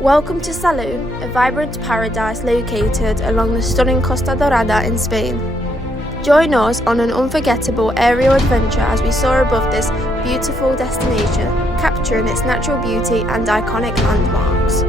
Welcome to Salou, a vibrant paradise located along the stunning Costa Dorada in Spain. Join us on an unforgettable aerial adventure as we soar above this beautiful destination, capturing its natural beauty and iconic landmarks.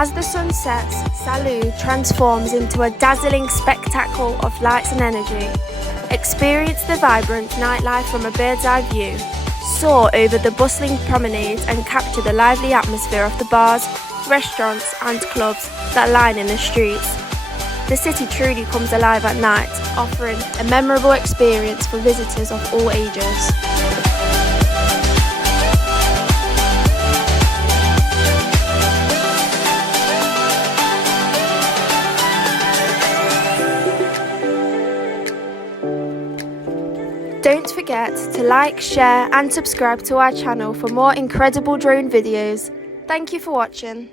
As the sun sets, Salou transforms into a dazzling spectacle of lights and energy. Experience the vibrant nightlife from a bird's eye view. Soar over the bustling promenades and capture the lively atmosphere of the bars, restaurants and clubs that line in the streets. The city truly comes alive at night, offering a memorable experience for visitors of all ages. Don't forget to like, share and subscribe to our channel for more incredible drone videos. Thank you for watching.